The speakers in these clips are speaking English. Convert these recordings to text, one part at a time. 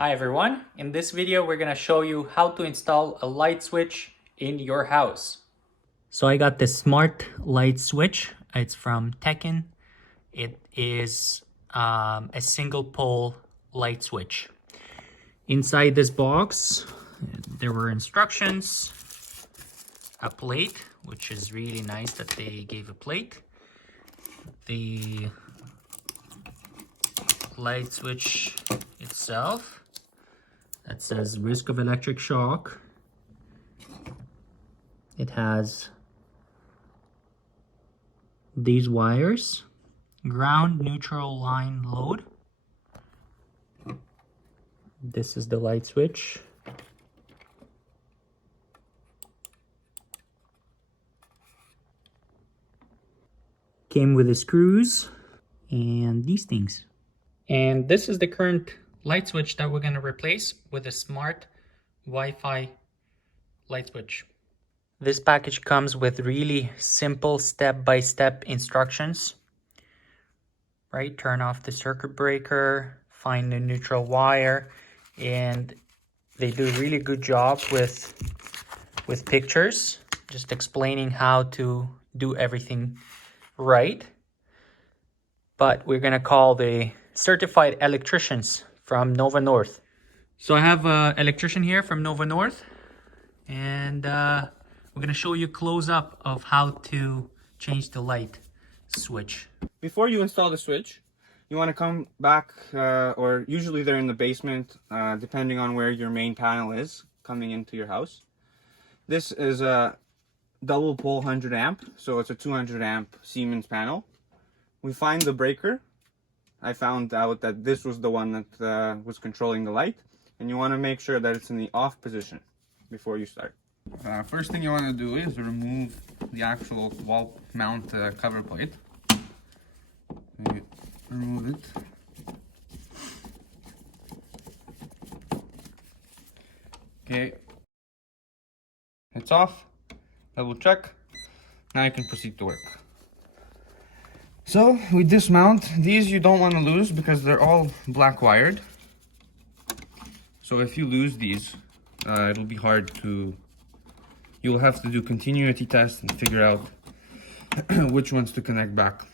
Hi everyone, in this video we're gonna show you how to install a light switch in your house. So I got this smart light switch. It's from Tekken. It is a single pole light switch. Inside this box there were instructions, a plate, which is really nice that they gave a plate, the light switch itself that says risk of electric shock. It has these wires, ground, neutral, line, load. This is the light switch. Came with the screws and these things. And this is the current light switch that we're going to replace with a smart Wi-Fi light switch. This package comes with really simple step-by-step instructions. Right, turn off the circuit breaker, find the neutral wire, and they do a really good job with pictures, just explaining how to do everything right. But we're gonna call the certified electricians from Nova North. So I have an electrician here from Nova North, and we're gonna show you close up of how to change the light switch. Before you install the switch, you want to come back, or usually they're in the basement, depending on where your main panel is coming into your house. This is a double pole 100 amp, so it's a 200 amp Siemens panel. We find the breaker. I found out that this was the one that was controlling the light, and you want to make sure that it's in the off position before you start. First thing you want to do is remove the actual wall mount cover plate. Remove it. Okay, it's off. Double check. Now you can proceed to work. So we dismount. These you don't want to lose because they're all black wired. So if you lose these, it'll be hard to. You'll have to do continuity tests and figure out which ones to connect back.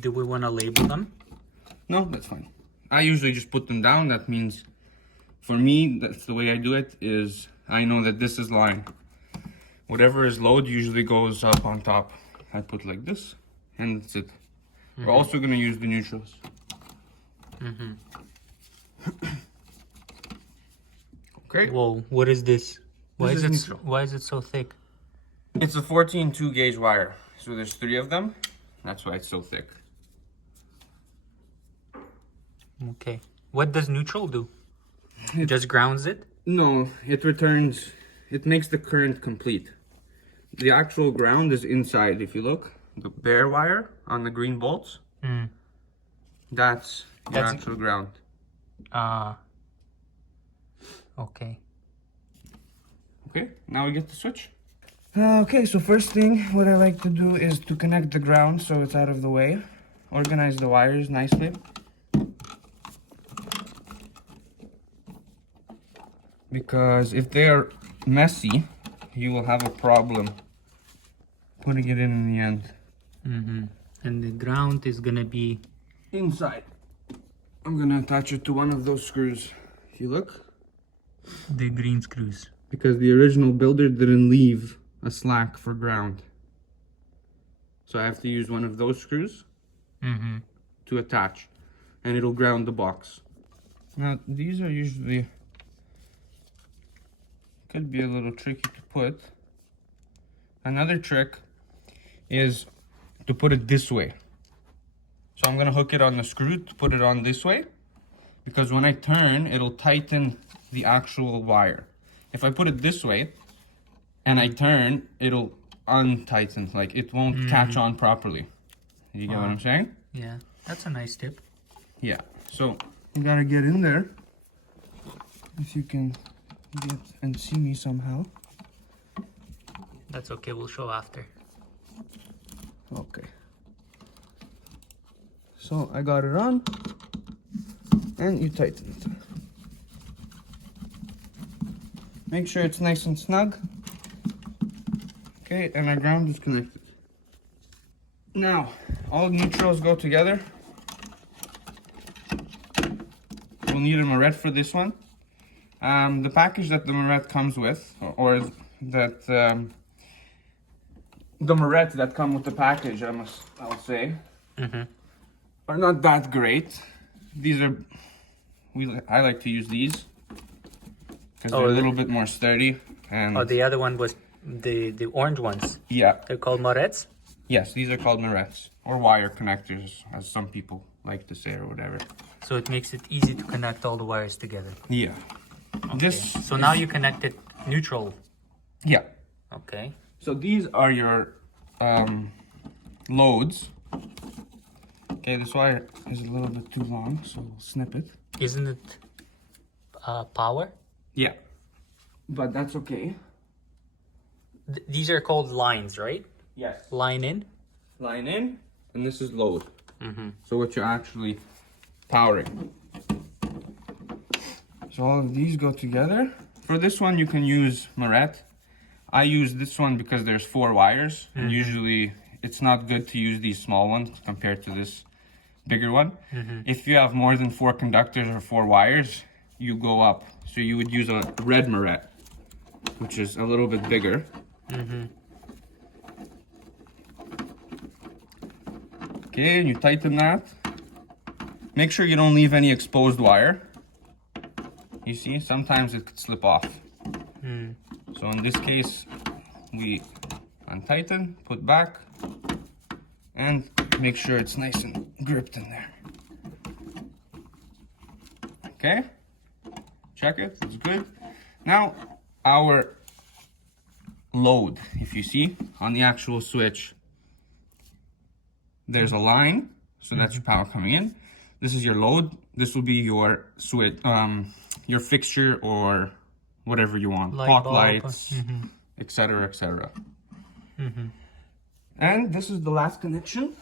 Do we want to label them? No, that's fine. I usually just put them down. That means, for me, that's the way I do it, is I know that this is line. Whatever is load usually goes up on top. I put like this, and that's it. We're also going to use the neutrals. Okay. Whoa, what is this? Why This is is it why is it so thick? It's a 14 2-gauge wire. So there's 3 of them. That's why it's so thick. Okay. What does neutral do? It just grounds it? No, it returns, it makes the current complete. The actual ground is inside. If you look, the bare wire on the green bolts, that's the actual ground. Okay. Okay, now we get the switch. Okay, so first thing, what I like to do is to connect the ground so it's out of the way. Organize the wires nicely. Because if they're messy, you will have a problem putting it in the end. And the ground is gonna be Inside. I'm gonna attach it to one of those screws. If you look. the green screws. Because the original builder didn't leave a slack for ground. So I have to use one of those screws to attach, and it'll ground the box. Now these are usually, could be a little tricky to put. Another trick is to put it this way. So I'm gonna hook it on the screw to put it on this way, because when I turn, it'll tighten the actual wire. If I put it this way and I turn, it'll untighten, like it won't catch on properly. You get what I'm saying? Yeah, that's a nice tip. Yeah, so you gotta get in there. If you can get and see me somehow. That's okay, we'll show after. Okay. So I got it on. And you tighten it. Make sure it's nice and snug. Okay, and our ground is connected. Now, all neutrals go together. We'll need a Moret for this one. The package that the Moret comes with, or that the Moret that come with the package, I'll say, are not that great. These are, I like to use these because they're a little bit more sturdy. And Oh, the other one was the orange ones. yeah, They're called Morets. yes, these are called Morets or wire connectors, as some people like to say, or whatever. So it makes it easy to connect all the wires together. Yeah. This. So now you connected neutral. Yeah. Okay. So these are your loads. Okay, this wire is a little bit too long, so we'll snip it. Isn't it power? Yeah, but that's okay. These are called lines, right? Yes. Line in. Line in, and this is load. So what you're actually powering. So all of these go together. For this one, you can use Moret. I use this one because there's 4 wires, and usually it's not good to use these small ones compared to this bigger one. If you have more than 4 conductors or 4 wires, you go up. So you would use a red Moret, which is a little bit bigger. Okay, and you tighten that. Make sure you don't leave any exposed wire. You see, sometimes it could slip off. So in this case, we untighten, put back, and make sure it's nice and gripped in there. Okay, check it, it's good. Now, our load, if you see, on the actual switch, there's a line, so that's your power coming in. This is your load. This will be your switch, your fixture or whatever you want, Light bulb. lights, etc., etc. And this is the last connection.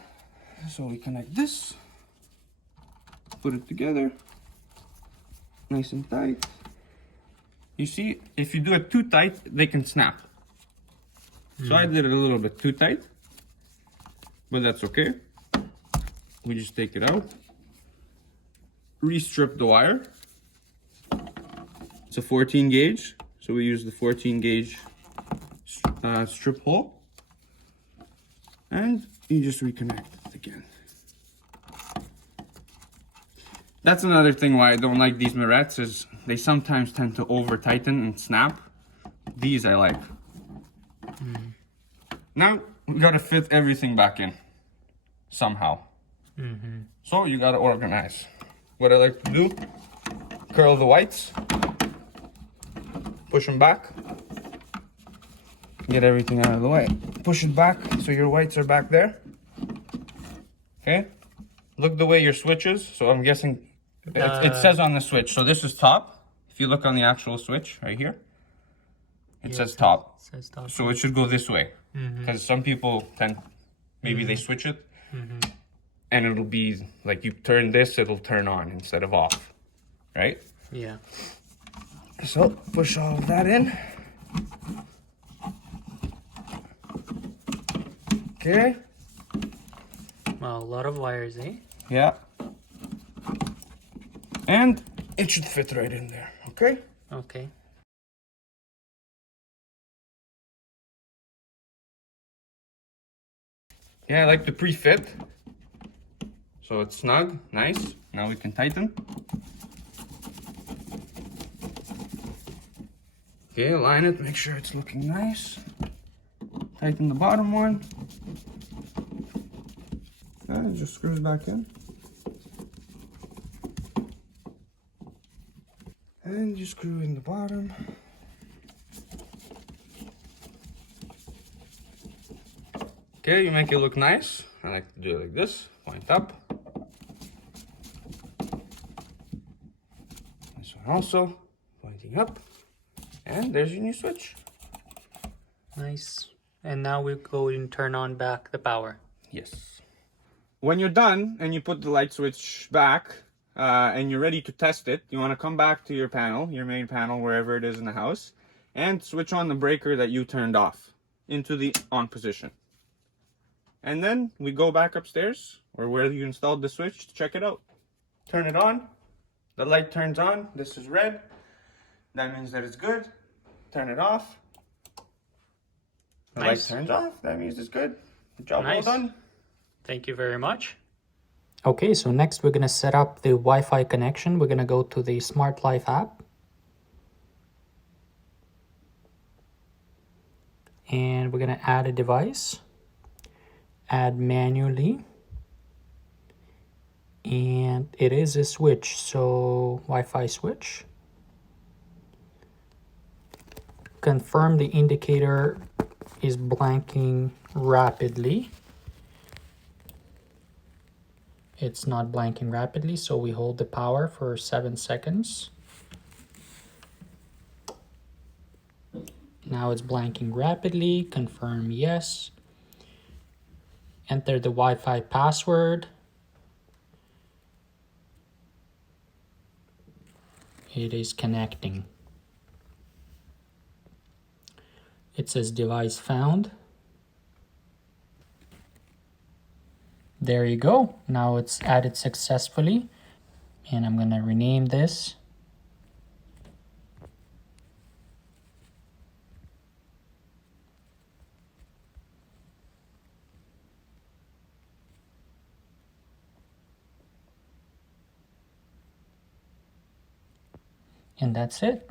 So we connect this, put it together, nice and tight. You see, if you do it too tight, they can snap. So I did it a little bit too tight, but that's okay. We just take it out, re-strip the wire. It's a 14 gauge, so we use the 14 gauge strip hole, and you just reconnect it again. That's another thing why I don't like these Morets, is they sometimes tend to over tighten and snap. These I like. Now we gotta fit everything back in somehow. So you gotta organize. What I like to do, curl the whites, push them back, get everything out of the way. Push it back so your whites are back there. Okay, look the way your switch is. So I'm guessing it says on the switch. So this is top. If you look on the actual switch right here, it says top. Says top. So it should go this way, because some people maybe they switch it, and it'll be like you turn this, it'll turn on instead of off, right? Yeah. So push all of that in. Okay. Wow, a lot of wires, eh? Yeah. And it should fit right in there, okay? Okay. Yeah, I like to pre-fit. So it's snug, nice. Now we can tighten. Okay, align it, make sure it's looking nice. Tighten the bottom one. And it just screws back in. And you screw in the bottom. Okay, you make it look nice. I like to do it like this, point up. This one also, pointing up. And there's your new switch. Nice. And now we go and turn on back the power. Yes. When you're done and you put the light switch back, and you're ready to test it, you want to come back to your panel, your main panel, wherever it is in the house, and switch on the breaker that you turned off into the on position. And then we go back upstairs or where you installed the switch to check it out. Turn it on. The light turns on. This is red. That means that it's good. Turn it off. The light turns off. That means it's good. Job well done. Thank you very much. Okay, so next we're going to set up the Wi-Fi connection. We're going to go to the Smart Life app. And we're going to add a device. Add manually. And it is a switch, so Wi-Fi switch. Confirm the indicator is blanking rapidly. It's not blanking rapidly, so we hold the power for 7 seconds. Now it's blanking rapidly. Confirm yes. Enter the Wi-Fi password. It is connecting. It says device found. There you go. Now it's added successfully. And I'm going to rename this. And that's it.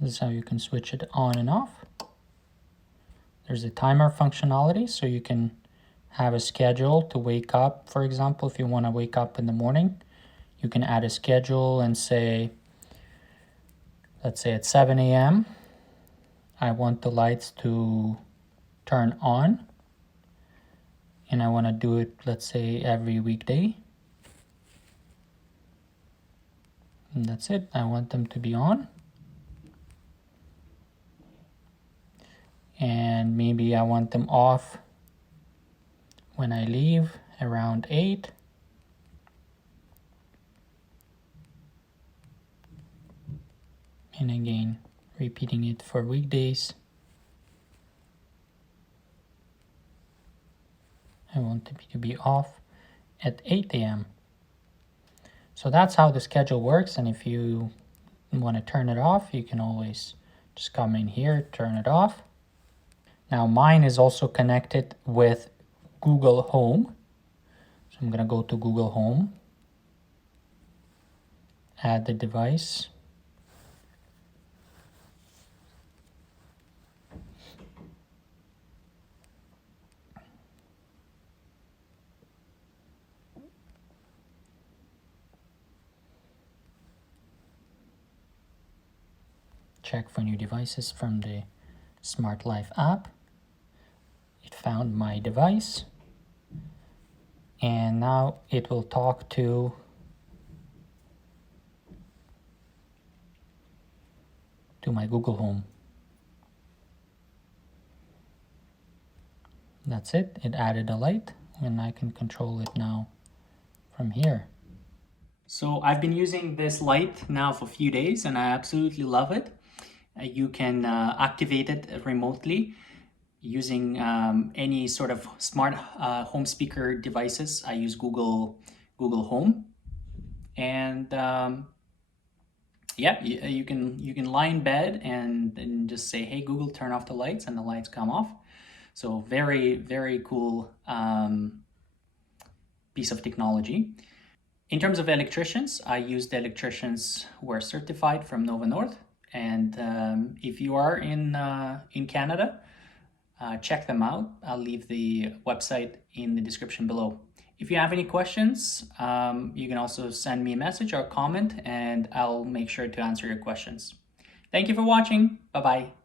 This is how you can switch it on and off. There's a timer functionality, so you can have a schedule to wake up. For example, if you want to wake up in the morning, you can add a schedule and say, let's say at 7 a.m., I want the lights to turn on. And I want to do it, let's say, every weekday. And that's it. I want them to be on. And maybe I want them off when I leave around 8. And again, repeating it for weekdays. I want them to be off at 8 a.m. So that's how the schedule works. And if you want to turn it off, you can always just come in here, turn it off. Now mine is also connected with Google Home. So I'm going to go to Google Home, add the device. Check for new devices from the Smart Life app. It found my device. And now it will talk to my Google Home. That's it. It added a light and I can control it now from here. So I've been using this light now for a few days and I absolutely love it. You can activate it remotely using any sort of smart home speaker devices. I use Google Home, and yeah, you can lie in bed and just say, "Hey Google, turn off the lights," and the lights come off. So very cool piece of technology. In terms of electricians, I use the electricians who are certified from Nova North. And if you are in Canada, check them out. I'll leave the website in the description below. If you have any questions, you can also send me a message or comment and I'll make sure to answer your questions. Thank you for watching. Bye-bye.